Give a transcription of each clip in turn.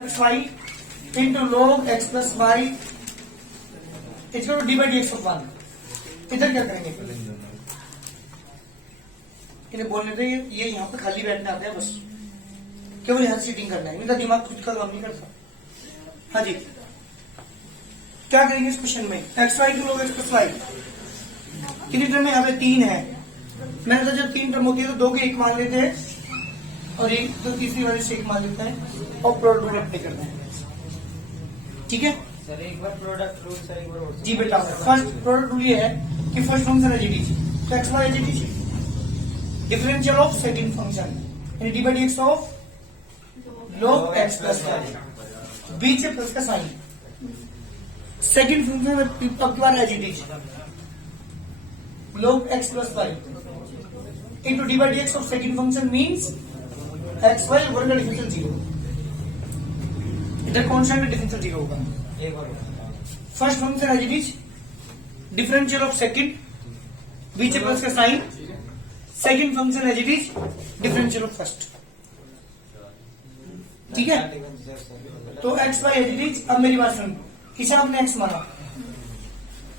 y into log x plus y D by d x of 1। इधर क्या करेंगे, इन्हें बोलने दे ये यहाँ पे खाली बैठने आते हैं, बस केवल यहाँ सीटिंग करना है, इनका दिमाग खुद का काम नहीं करता। हाँ जी, क्या करेंगे इस क्वेश्चन में, x y to log x plus y कितनी टर्म में, यहाँ पे 3 है। मैंने तो जब 3 टर्म होती है तो 2 के 1 मान लेते हैं और एक तो तीसरी वाले से 1 मान लेता है और प्रोडक्ट रूल अप्लाई करना है। ठीक है सर, एक बार प्रोडक्ट रूल सर एक बार और जी बेटा, फर्स्ट प्रोडक्ट रूल ये है कि फर्स्ट फंक्शन है जीडी, तो एक्स वाई जीडी डिफरेंशियल ऑफ सेकंड फंक्शन यानी d by d x of log x plus y, बीच से प्लस का साइन, सेकंड फंक्शन में अब की बार है जीडी log x plus y into d by d x of second function means x y one का डिफरेंशियल 0, इधर कॉन्स्टेंट का डिफरेंशियल 0 होगा। एक बार फर्स्ट फंक्शन है जीडी डिफरेंशियल ऑफ सेकंड, बीच से प्लस का साइन, सेकंड फंक्शन है जीडी डिफरेंशियल ऑफ फर्स्ट। ठीक है, तो एक्स वाई एडिटीज। अब मेरी बात सुन, इसे आपने एक्स माना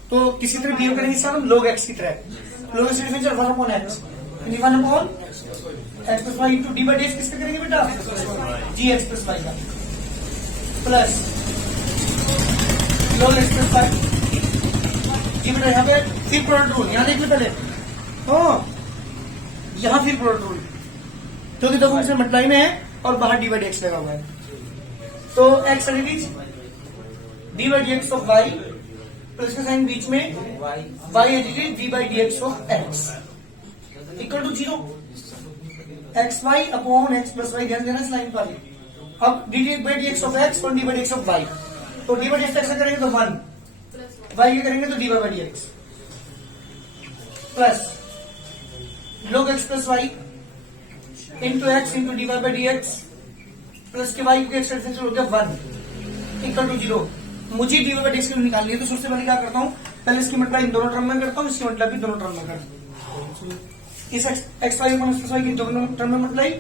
तो किसी तरह बिहेव करेंगे सर हम लोग एक्स की तरह, log x differential 1 upon x, 1 upon x plus y into d by d x किसका करेंगे बेटा, जी एक्स प्लस वाई का, plus log x plus y जी बेटा। यहाँ पे फिर प्रोडक्ट रूल, यहाँ देख लो पहले, यहाँ फिर प्रोडक्ट रूल क्योंकि दो फंक्शन मल्टीप्लाई में है और बाहर डी बाई डी एक्स लगा हुआ है, तो एक्स एडिटीज d by d x of y plus का साइन बीच में वाई एडिटीज d by d x of x equal to 0, x y upon x plus y, ध्यान देना इस लाइन पर। अब d by d x of x और d by d x of y, तो डी बाई डी एक्स करेंगे तो 1, y के करेंगे तो d by d x plus log x plus y into x into d y by d x plus के y x differential हो गया 1 equal to 0। मुझे d y by d x की निकालनी है तो सबसे पहले क्या करता हूँ, पहले इसकी मल्टीप्लाई इन दोनों टर्म में करता हूँ, इसकी मल्टीप्लाई भी दोनों टर्म में करता हूँ। इस एक्स वाई प्लस वाई की दोनों टर्म में मल्टीप्लाई,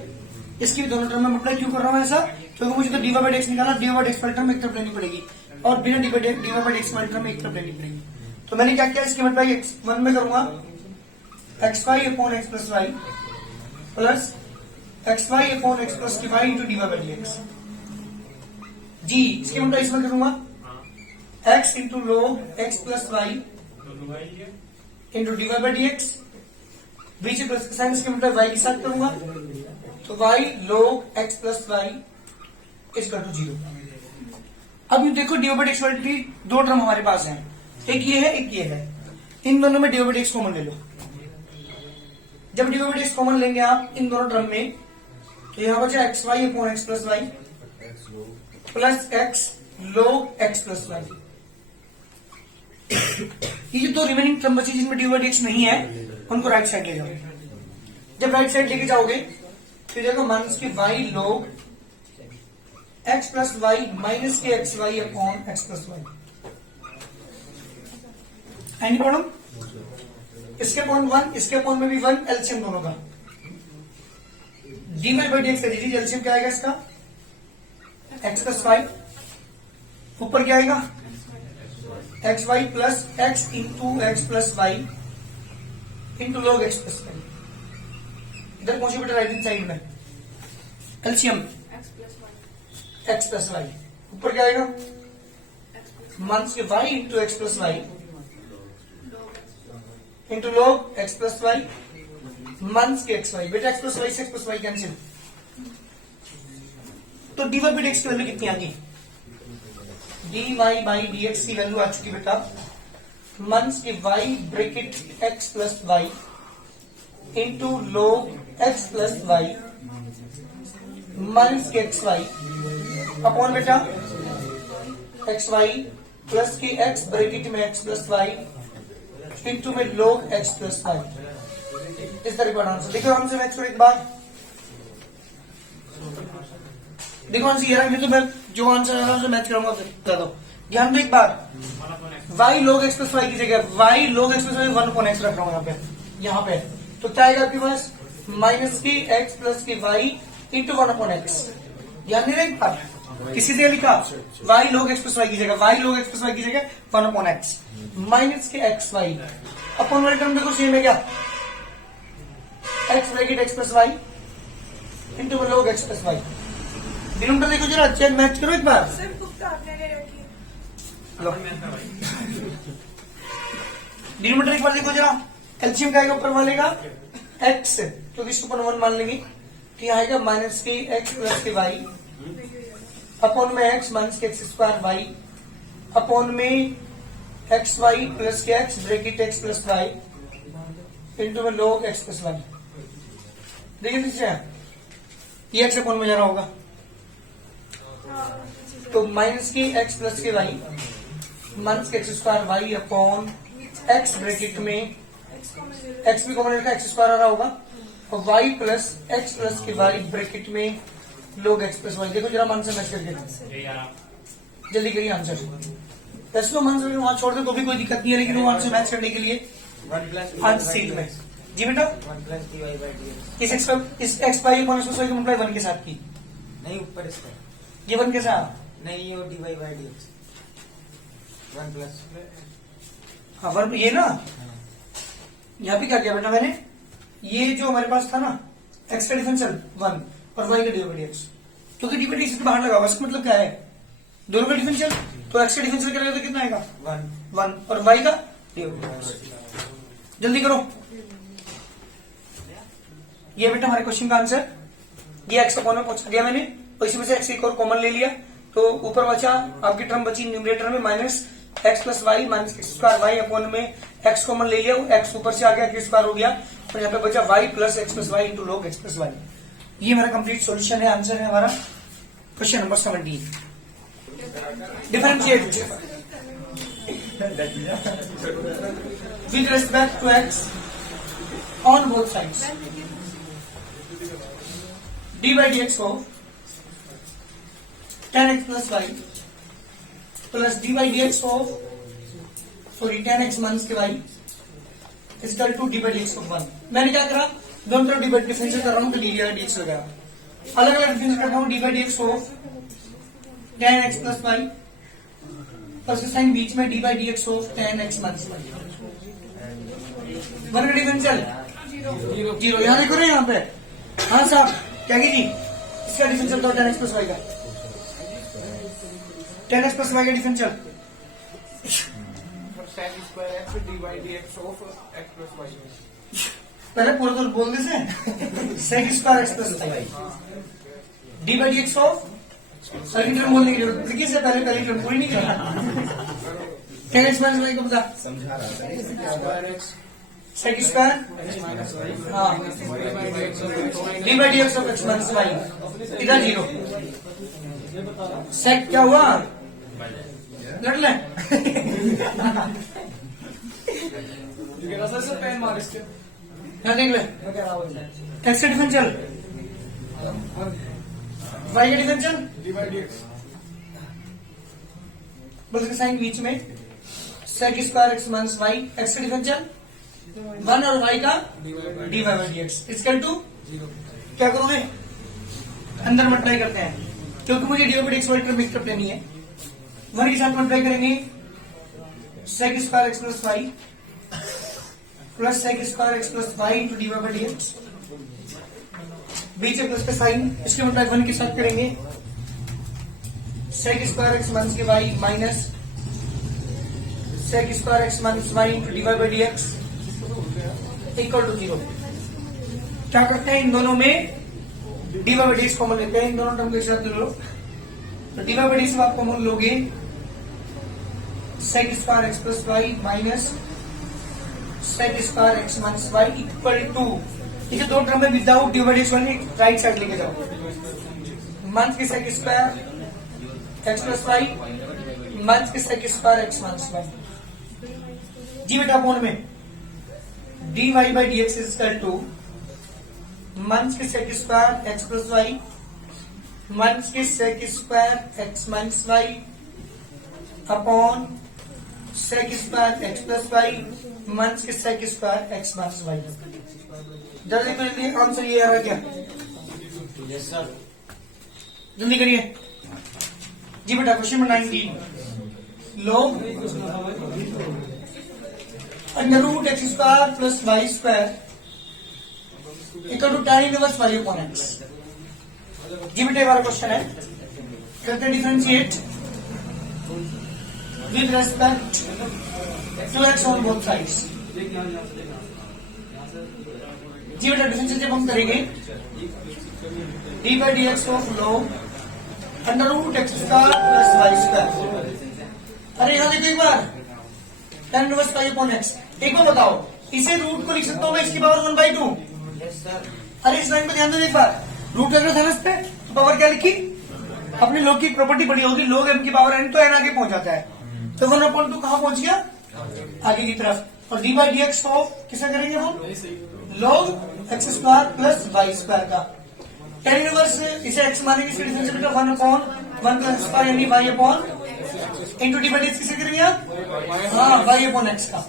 इसकी भी दोनों टर्म में मल्टीप्लाई। क्यों कर रहा हूँ ऐसा, क्योंकि मुझे तो d y by d x निकालना, d y by d x वाली टर्म एक तरफ लेनी पड़ेगी और बिना d y by d x वाली टर्म एक तरफ लेनी पड़ेगी। तो मैंने क्या किया, इसकी मल्टीप्लाई एक्स 1 में करूंगा, x y upon x plus y plus x y upon x plus y into d y by d x जी। इसके मतलब इसमें करूंगा x into log x plus y into d y by d x, बीच plus का sign, इसके मतलब y के साथ करूंगा तो y log x plus y equal to 0। अब ये देखो d y by d x वाली 2 टर्म हमारे पास है, एक ये है एक ये है, इन दोनों में d y by d x common ले लो। जब d y by d x common लेंगे आप इन दोनों टर्म में तो यहाँ बचा x y upon x plus y plus x log x plus y. ये जो 2 रिमेनिंग टर्म बची जिसमें d y by d x नहीं है उनको राइट साइड ले जाओ। जब राइट साइड लेके जाओगे फिर देखो माइनस के y log x plus y minus के x y upon x plus y. Any problem, इसके अपॉन 1, इसके अपॉन में भी 1, एलसीएम दोनों का d y by d x है जी, एलसीएम क्या आएगा इसका एक्स प्लस वाई, ऊपर क्या आएगा x y plus x into x plus y into log x plus y. इधर पहुंचे बेटा राइट हैंड साइड में, एलसीएम एक्स प्लस वाई, ऊपर क्या आएगा माइनस के y into x plus y into log x plus y minus के x y. बेटा एक्स प्लस वाई से एक्स प्लस वाई कैंसिल, तो d y by d x की वैल्यू कितनी आ गई, d y by d x की value आ चुकी बेटा माइनस के y bracket x plus y into log x plus y minus के एक्स वाई अपॉन बेटा एक्स वाई प्लस के एक्स ब्रैकेट में एक्स प्लस वाई इंटू में log x प्लस वाई। इस तरह का आंसर देखो, हमसे मैच करो एक बार, देखो आंसर ये तो मैं जो आंसर है उसे मैच करूंगा, फिर दो ध्यान दो एक बार, y log x plus y की जगह y log x plus y 1 upon x रख रहा हूं यहाँ पे तो क्या आएगा आपके पास माइनस की x प्लस की y इंटू 1 अपॉन x। ध्यान दे रहे एक बार, किसी से लिखा y log x plus y की जगह y log x plus y की जगह 1 अपॉन एक्स माइनस के एक्स वाई अपॉन वाले टर्म देखो सेम है क्या x bracket x plus y into log x plus y denominator देखो जरा चेक मैच करो एक बार सर गुप्ता आपने ले रखी है। लो डिनोमिनेटर एक बार देखो जरा एलसीएम का आएगा ऊपर वाले का x क्योंकि इसको अपन 1 मान लेंगे तो यहाँ आएगा माइनस के x प्लस के वाई अपॉन में x माइनस के एक्स स्क्वायर वाई अपॉन में एक्स वाई प्लस के x bracket x plus y into में log x प्लस वाई देखिए तीसरे ये x अपॉन में जा रहा होगा तो माइनस के x प्लस के वाई माइनस के x square y upon x bracket में x भी कॉमन का एक्स स्क्वायर आ रहा होगा और y प्लस एक्स प्लस के वाई ब्रैकेट में log x प्लस वाई देखो जरा मान से मैच करके जल्दी करिए आंसर दसों मान से वहां छोड़ दो तो भी कोई दिक्कत नहीं है लेकिन वो मान से मैच करने के लिए 1 प्लस आंसर सीट में जी बेटा 1 प्लस dy by dx इस x पर इस x पाई अपॉन x को मल्टीप्लाई 1 के साथ की नहीं ऊपर इसका ये 1 के साथ नहीं ये dy by dx 1 प्लस हाँ 1 ये ना यहाँ पे क्या किया बेटा मैंने ये जो हमारे पास था ना x का डिफरेंशियल 1 और y का dx क्योंकि dy by dx से बाहर लगा हुआ इसका मतलब क्या है दोनों का डिफरेंशियल तो x का डिफरेंशियल करेगा तो कितना आएगा 1 और y का dx जल्दी करो ये बेटा हमारे क्वेश्चन का आंसर ये x अपॉन में पहुंचा दिया मैंने और इसी में से x एक और कॉमन ले लिया तो ऊपर बचा आपकी टर्म बची न्यूमरेटर में minus x plus y minus x square y upon में एक्स कॉमन ले लिया एक्स ऊपर से आ गया एक्स स्क्वायर हो गया और यहाँ पे बचा y plus x plus y into log x plus y ये हमारा कंप्लीट सॉल्यूशन है आंसर है हमारा question number 17 differentiate with respect to x on both sides d by d x को 10x plus y plus d by d x of sorry 10x minus के y equal to d by d x of 1 मैंने क्या करा दोनों तरफ D by differential कर रहा हूं तो डी बाई डी एक्स वगैरह अलग अलग डिफरेंशियल कर रहा हूं d by d x of 10x plus y और उसके साइन बीच में d by d x of 10x minus y 1 का डिफरेंशियल जीरो यहाँ देखो ना यहाँ पे हाँ साहब क्या जी इसका डिफरेंशियल तो 10x प्लस वाई का 10x प्लस वाई का differential sec square x dy dx of x plus y. पहले पूरा तो बोल दे से sec square x plus y d by d x of सभी टर्म बोलने की जरूरत देखिए से पहले पहली टर्म पूरी नहीं करना 10x माइनस वाई को बता समझा रहा था x sec स्क्वायर हाँ d by d x of x minus y इधर जीरो sec क्या हुआ लड़ ले सर पेन मार इसके यहाँ देख ले एक्स का डिफरेंशियल वाई का डिफरेंशियल dy dx बस के साइन बीच में sec square x minus y x का डिफरेंशियल 1 और वाई का d y by d x equal to क्या करोगे अंदर मल्टीप्लाई करते हैं क्योंकि मुझे d y by d x वाली टर्म मिक्स करनी है 1 के साथ मल्टीप्लाई करेंगे sec square x plus y plus sec square x plus y into d y by d x बीच में प्लस का साइन इसके मल्टीप्लाई 1 के साथ करेंगे sec स्क्वायर एक्स माइनस के y minus sec square x minus y into d y by d x equal to 0 क्या करते हैं इन दोनों में d y by d x common लेते हैं इन दोनों टर्म के साथ लो तो d y by d x आप कॉमन लोगे sec square x plus y minus sec square x minus y equal to ठीक है दो टर्म में without d by d x वाली राइट साइड लेके जाओ माइनस के sec square x plus y minus के sec square x minus y जी बेटा अपॉन में d y by d x is equal to minus के sec square x plus y minus के sec square x minus y upon sec square x plus y minus के sec square x minus y जल्दी करिए answer ये आ रहा है क्या yes sir जल्दी करिए जी बेटा question number 19 log under root x square plus y square equal to tan inverse y upon x. जी बेटा हमारा क्वेश्चन है, करते हैं differentiate with respect to x on both sides. जी बेटा डिफरेंशिएट जब हम करेंगे d by d x of log under root x square plus y square. अरे यहाँ देखो एक बार tan inverse y upon x. एक बार बताओ इसे रूट को लिख सकता हूँ मैं इसकी पावर 1/2। अरे इस लाइन को ध्यान दो एक बार, रूट अगर था ना इस पे तो पावर क्या लिखी, अपनी log की प्रॉपर्टी बड़ी होगी, log m की पावर n तो n आगे पहुंच जाता है, तो 1/2 कहां पहुंच गया आगे की तरफ। और d by d x of किसे करेंगे हम log x square plus y square का tan इनवर्स इसे x मानेंगे, इसके डिफरेंशियल बेटा 1/1 प्लस स्क्वायर यानी y upon into d by d x किसे करेंगे आप, हाँ y अपॉन x का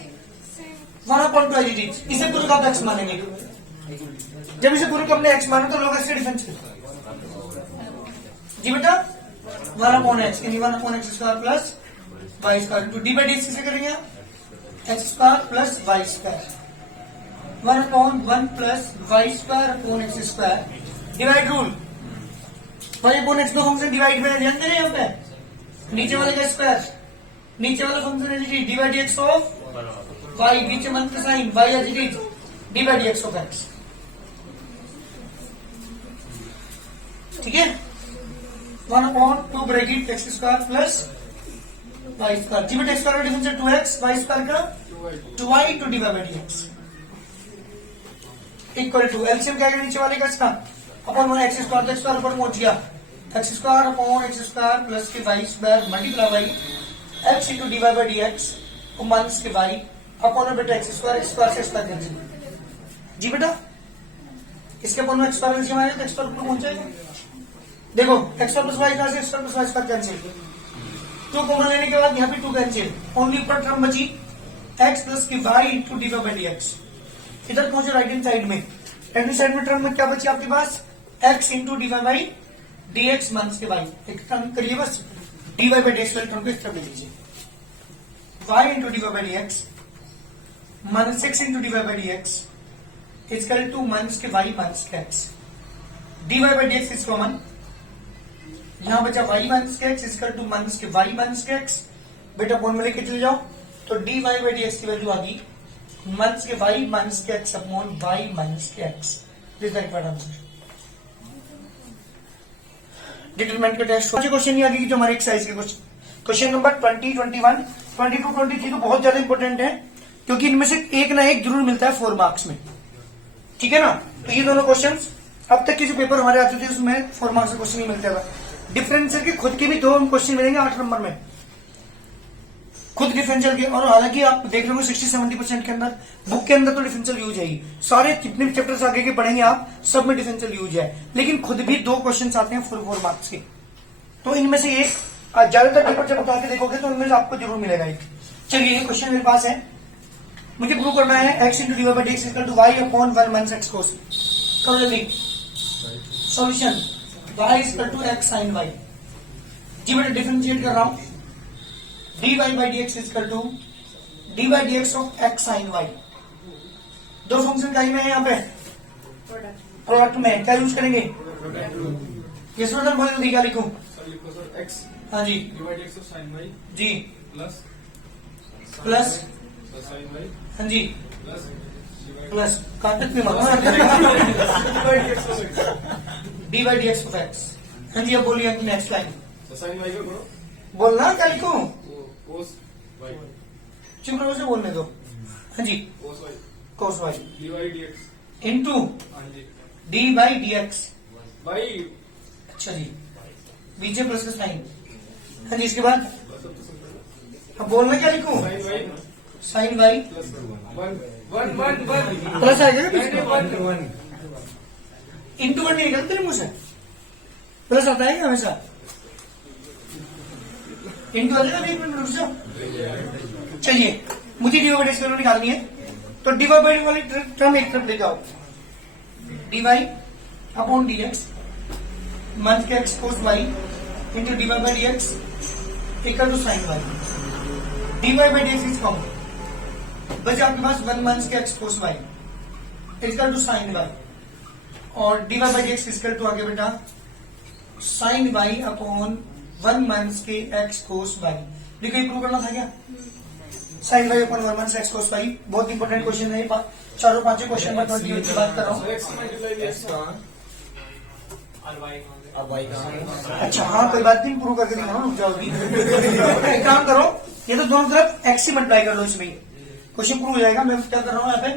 1/2 एज इट इज। इसे पूरे का x मानेंगे, जब इसे पूरे को हमने x माना तो log x का डिफरेंशियल जी बेटा 1/x यानी 1/x square plus y square into d by d x किसे करेंगे x square plus y square 1/1 plus y square upon x square. Divide rule y upon x दो function divide में ध्यान दे रहे हैं यहाँ पे, नीचे वाले का स्क्वायर नीचे वाला फंक्शन है d by d x of y, नीचे मन का sign y as it is d by d x of x. ठीक है 1/2 bracket x square plus y square. जी बेटा एक्स स्क्वायर का डिफरेंशियल 2x, वाई स्क्वायर का 2y to d by d x equal to LCM क्या है नीचे वाले का इसका अपॉन 1 एक्स स्क्वायर, तो एक्स स्क्वायर ऊपर पहुंच गया x square upon x square plus के y square multiply by x into d by d x minus के वाई अपॉन बेटा एक्स स्क्वायर से एक्सपायर कैंसिल। जी बेटा इसके अपॉन में एक्सपायर कैंसिल मारेंगे तो एक्सपायर ऊपर पहुंच जाएगा। देखो एक्स प्लस वाई का x plus y square cancel, 2 common लेने के बाद यहाँ पे 2 कैंसिल, ओनली ऊपर टर्म बची एक्स प्लस की y into d by d x. इधर पहुंचे राइट हैंड साइड में, राइट हैंड साइड में टर्म में क्या बची आपके पास x into d by d x minus के वाई। एक टर्म करिए बस डी बाई डी एक्स वाली टर्म को इस तरफ ले लीजिए, y into d by d x minus x into d by d x equal to minus के वाई माइनस के x. D by d x is common, यहां बचा y माइनस के एक्स इजकल टू माइनस के y minus के x. बेटा upon में लेके चले जाओ तो d y by d x की वैल्यू आ गई माइनस के y माइनस के एक्स अपॉन y माइनस के x. This that part answer determinant का टेस्ट। क्वेश्चन ये आ गई जो हमारे एक्सरसाइज के क्वेश्चन नंबर 20, 21, 22, 23 तो बहुत ज्यादा इंपॉर्टेंट है क्योंकि इनमें से एक ना एक जरूर मिलता है 4 मार्क्स में। ठीक है ना, तो ये दोनों क्वेश्चन अब तक के जो पेपर हमारे आते थे उसमें 4 मार्क्स के क्वेश्चन नहीं मिलते थे। डिफरेंशियल के खुद के भी 2 क्वेश्चन मिलेंगे 8 नंबर में, खुद डिफरेंशियल के। और हालांकि आप देख रहे हो 60-70% के अंदर बुक के अंदर तो डिफरेंशियल यूज है ही, सारे जितने भी चैप्टर्स आगे के पढ़ेंगे आप सब में डिफरेंशियल यूज है, लेकिन खुद भी 2 क्वेश्चन आते हैं 4 मार्क्स के। तो इनमें से एक ज्यादातर पेपर जब उठा के देखोगे तो इनमें से आपको जरूर मिलेगा एक। चलिए ये क्वेश्चन मेरे पास है, मुझे प्रूव करना है x into d by d x equal to y upon 1 minus x cos. करो जल्दी solution y equal to x sine y. जी बेटा डिफरेंशिएट कर रहा हूं d y by d x equal to d by d x of x sine y. 2 function का ही में है यहाँ पे प्रोडक्ट में क्या यूज करेंगे, ये सोल्यूशन बोल जल्दी क्या लिखूं x हाँ जी डिवाइड x sin y जी प्लस प्लस sin y हाँ जी प्लस प्लस काटक में मारो D by d x of x. हाँ जी अब बोलिए नेक्स्ट लाइन sin y का करो बोलना क्या लिखूं, cos y चुप रहो से बोलने दो। हाँ जी cos y cos y divide dx into हाँ जी d by d x. by अच्छा जी बीजे प्लस का साइन। हाँ जी इसके बाद अब बोलना क्या लिखूं sin y sine y plus 1 प्लस आएगा क्या बीच में? 1 इंटू 1 नहीं निकलते मुंह से, प्लस आता है क्या हमेशा, इंटू आ जाएगा। 1 मिनट रुक जाओ। चलिए मुझे डी बाई डी एक्स निकालनी है तो डी बाई वाली टर्म एक तरफ लेके आओ, d y upon d x minus के x cos y into d y by d x equal to sine y. D y by d x is common, बस आपके पास 1 मंथ के x cos y equal to sine y, और d y by d x equal to आगे बेटा sine y upon 1 minus के x cos y. देखो ये प्रूव करना था क्या, sign y upon 1 month x cos Y. बहुत इंपॉर्टेंट क्वेश्चन है, चारों पांचों क्वेश्चन में 28 की बात कर रहा हूँ। X multiply with X कहाँ? अब y का अच्छा हाँ कोई बात नहीं, प्रूव करके दिखाना, रुक जाओ अभी। एक काम करो, ये तो दोनों तरफ एक्स ही मल्टीप्लाई कर लो, इसमें क्वेश्चन प्रूव हो जाएगा। मैं क्या कर रहा हूँ यहाँ पे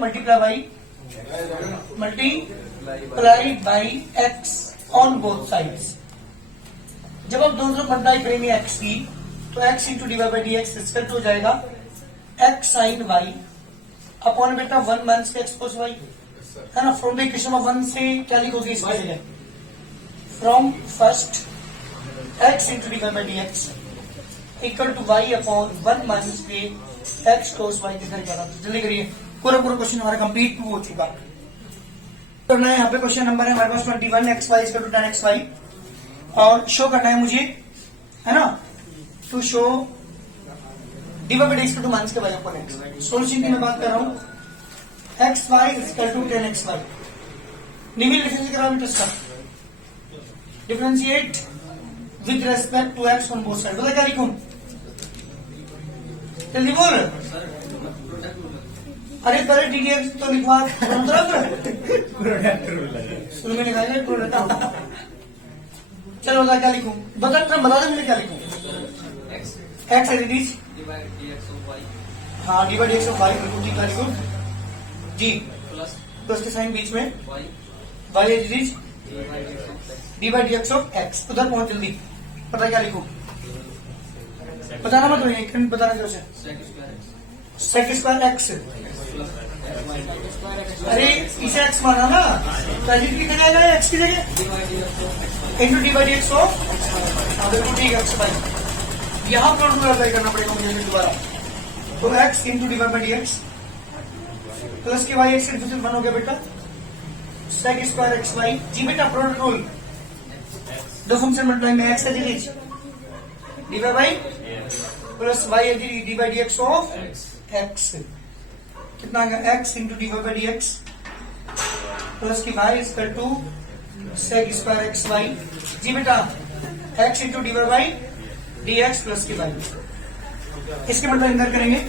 multiply by x on both sides. जब आप दोनों तरफ मल्टीप्लाई करेंगे एक्स की, तो x into d y by d x equal to हो जाएगा एक्स साइन वाई अपॉन बेटा 1 मंथ के एक्स कोस वाई, है ना। फ्रॉम द इक्वेशन ऑफ 1 से क्या लिखोगे इसकी जगह, from first x into d y by d x equal to y upon 1 minus के एक्स कोस वाई की तरह। जल्दी करिए, पूरा क्वेश्चन हमारा कंप्लीट हो चुका। करना है यहाँ पे क्वेश्चन नंबर है हमारे पास 21 x y equal to 10 x y, और शो करना है मुझे, है ना, to show d y by d x equal to minus के वाई अपॉन एक्स। सोल्यूशन की मैं बात कर रहा हूँ, x y equal to 10 x y. निविल डिफरेंशिएट करा बेटा इसका, differentiate with respect to x on both side. बता क्या लिखूं, जल्दी बोल। अरे पहले डी एक्स तो लिखवा दोनों तरफ, शुरू में लिखाएगा प्रोडक्ट। चलो बता क्या लिखूं, बता दे मुझे क्या लिखूं। एक्स एडिटीज हाँ d by d x of y, बिल्कुल ठीक, वेरी गुड जी। प्लस के साइन बीच में, वाई एडिटीज d by d x of x. उधर पहुंच जल्दी, पता क्या लिखूं, बताना मत नहीं, बताना कैसे सेक स्क्वायर एक्स। अरे इसे एक्स माना ना, पॉजिटिव की जगह है एक्स की जगह into d by d x of, बिल्कुल ठीक है एक्स बाई। यहाँ पर रूल अप्लाई करना पड़ेगा मुझे दोबारा, तो x into d by d x plus के वाई एक्स डिफरेंशियल 1 हो गया बेटा सेक स्क्वायर एक्स वाई। जी बेटा प्रोडक्ट रूल, दो फंक्शन मल्टीप्लाई में एक्स है जी d y by plus y है जी d by d x of x. कितना आ गया x into d y by d x plus की y equal to sec square x y. जी बेटा x into d y by d x plus की y, इसके मतलब अंदर करेंगे,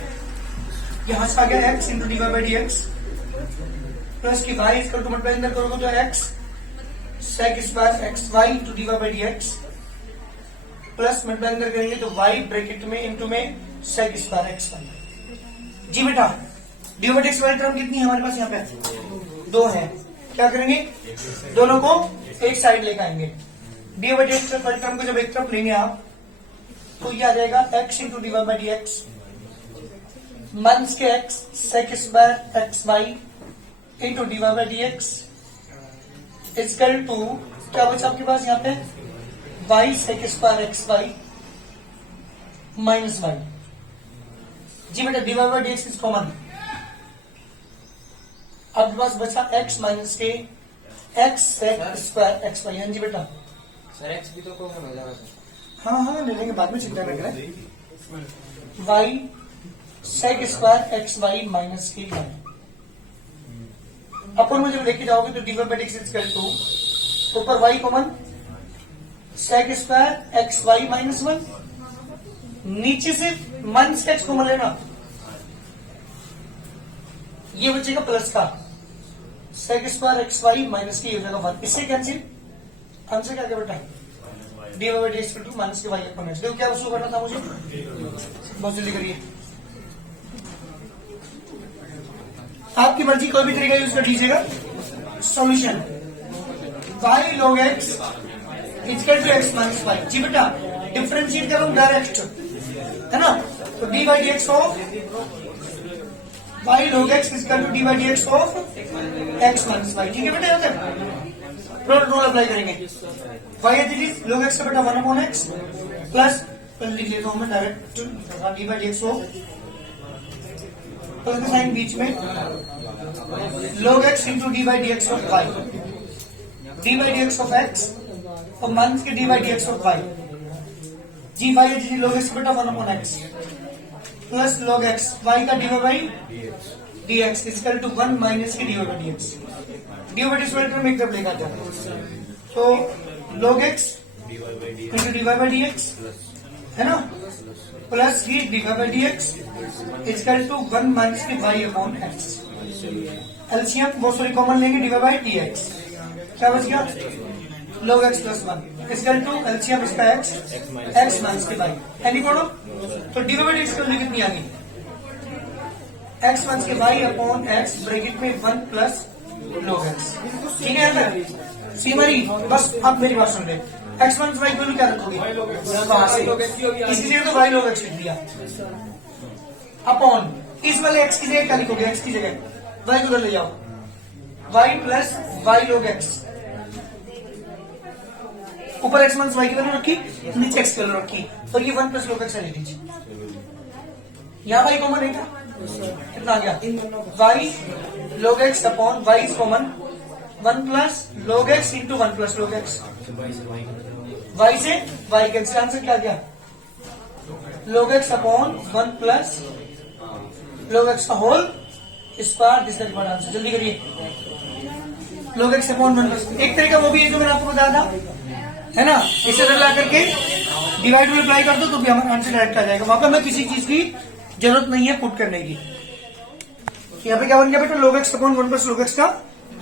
यहां से आ गया x into d y by d x plus की वाई इक्वल टू मल्टीप्लाई अंदर करोगे तो x sec square x y into d y by d x plus multiply अंदर करेंगे तो वाई ब्रैकेट में इंटू में सेक स्क्वायर एक्स वाई। जी बेटा d y by d x वाली टर्म कितनी है हमारे पास, यहाँ पे 2 है। क्या करेंगे, दोनों को एक साइड लेकर आएंगे। D y by d x वाली टर्म को जब एक तरफ लेंगे आप, तो ये आ जाएगा x into d y by d x minus के x sec square x y into d y by d x equal to क्या बचा आपके पास यहाँ पे y sec square x y minus y. जी बेटा d y by d x is common, आपके पास बचा एक्स माइनस के x sec square x y. हाँ जी बेटा सर x भी तो कॉमन हो जाएगा। हाँ ले लेंगे बाद में, चिंता न करें। Y sec square x y minus के वाई अपन में जब लेके जाओगे तो d y by d x equal to ऊपर y common sec square x y minus 1, नीचे से माइनस एक्स कॉमन लेना, ये बचेगा प्लस का sec square x y minus की हो जाएगा 1। इससे कैंसिल, आंसर क्या बेटा d y by d x to minus के वाई अपॉन एक्स। देखो क्या वसूल करना था मुझे, बहुत जल्दी करिए, आपकी मर्जी कोई भी तरीका यूज कर लीजिएगा। Solution y log x equal to x minus y. जी बेटा डिफरेंशिएट करो डायरेक्ट, है ना, तो d by d x of y log x equal to d by d x of x minus y. ठीक है बेटा, यहाँ तक प्रोडक्ट रूल अप्लाई करेंगे। वाई एच लॉग एक्स का बेटा 1 अपॉन एक्स प्लस लिख लेता हूं मैं direct d by d x of plus का साइन बीच में log x into d by d x of y, d by d x of x और माइनस के d by d x of y जी वाई है जी log x बेटा 1 upon x plus log x y का dy by dx equal to 1 minus की dy by dx dy by dx में एक तरफ लेकर जाओ तो log x into dy by dx है ना प्लस ही dy by dx equal to 1 minus की y अपॉन x एलसीएम बहुत सारी कॉमन लेंगे dy बाई dx क्या बच गया log x plus 1 equal to LCM इसका x माइनस की y एनी पढ़ो तो dy बाई dx की वैल्यू कितनी आ गई x माइनस की y अपॉन x ब्रैकेट में 1 प्लस log x ठीक है अंदर सी मरी बस आप मेरी बात सुन रहे x माइनस y की वैल्यू क्या रखोगे कहां से इसकी जगह तो y log x लिख दिया अपॉन इस वाले x की जगह क्या लिखोगे x की जगह y को उधर ले जाओ y plus y log x ऊपर x माइनस y की वैल्यू रखी नीचे x की वैल्यू रखी और ये 1 प्लस log x ले लीजिए यहाँ y कॉमन है क्या कितना आ गया y log x upon y is common 1 plus log x into 1 plus log x y से y कैंसिल आंसर क्या गया log x upon 1 plus log x का whole square this the required answer जल्दी करिए log x अपॉन 1 प्लस एक तरीका वो भी है जो मैंने आपको बताया था है ना इसे ला करके डिवाइड में अप्लाई कर दो तो भी हमारा आंसर डायरेक्ट आ जाएगा वहां पर हमें किसी चीज की जरूरत नहीं है पुट करने की यहाँ पे क्या बन गया बेटा log x upon 1 plus log x का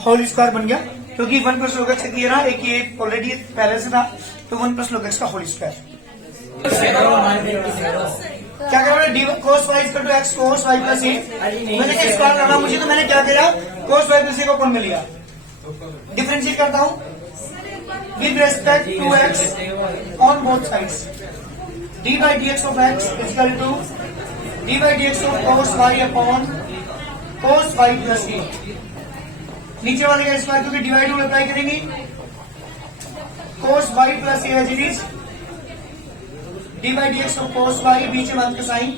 होल स्क्वायर बन गया क्योंकि 1 प्लस log x ये ना एक ये ऑलरेडी पहले से था तो 1 प्लस log x का होल स्क्वायर क्या कह रहा है cos y equal to x cos y plus a मैंने क्या स्क्वायर करना मुझे तो मैंने क्या किया cos y प्लस a को अपन में लिया डिफरेंशिएट करता हूं with respect to x on both sides d by dx of x is equal to d by dx of cos y upon cos y plus a नीचे वाले का square क्योंकि divide में अप्लाई करेंगे cos y plus a as it is d by dx of cos y बीच में मान के sign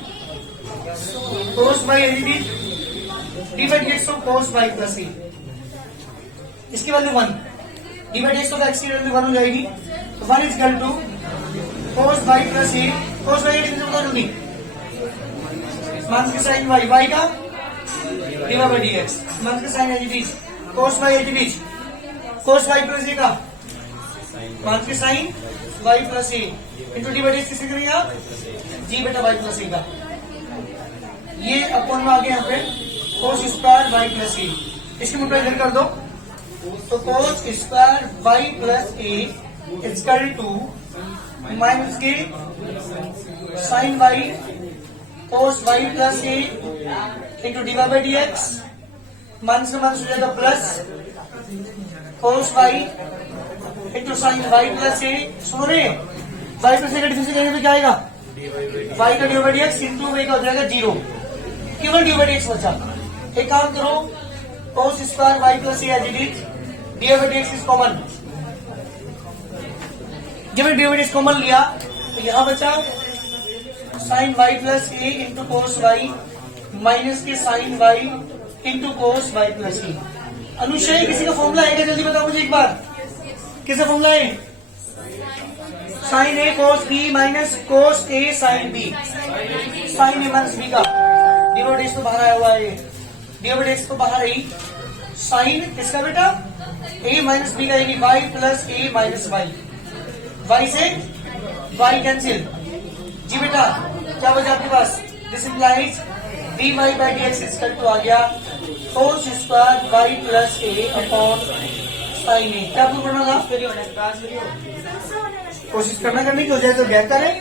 cos y as it is d by dx of cos y plus a इसकी value 1 d by dx of x की value 1 हो जाएगी तो 1 is equal to cos y plus a cos y की वैल्यू बता दूंगी मान के साइन y y का d by dx मान के sine as it is cos y as it is cos y plus a का मान के sine y plus a into d by dx किसे करेंगे आप g बेटा y plus a का ये अपन में आ गया यहाँ पे cos square y plus a इसकी मल्टीप्लाई कर दो तो cos square y plus a equal to minus के sine y cos y plus a into dy by dx minus का माइनस हो जाएगा plus cos y into sine y plus a सुनो रे y प्लस a का difference करेंगे तो क्या आएगा y का dy by dx into a का हो जाएगा 0 केवल dy बाई dx बचा एक काम करो cos square y plus a as it is dy by dx is common जब dy by dx कॉमन लिया तो यहां बचा sine y plus a into cos y minus के sine y into cos y plus a अनुशय किसी का formula है क्या जल्दी बताओ मुझे एक बार किसका फॉर्मूला है sine a cos b minus cos a sine b sine a minus b का dy by dx तो बाहर आया हुआ है dy by dx तो बाहर आई साइन किसका बेटा a माइनस बी का यानी y plus a minus y y से y कैंसिल जी बेटा क्या बचा आपके पास this implies dy by dx equal to आ गया cos square y plus a upon sine a क्या आपको करना था कोशिश करना करनी की हो जाए तो बेहतर है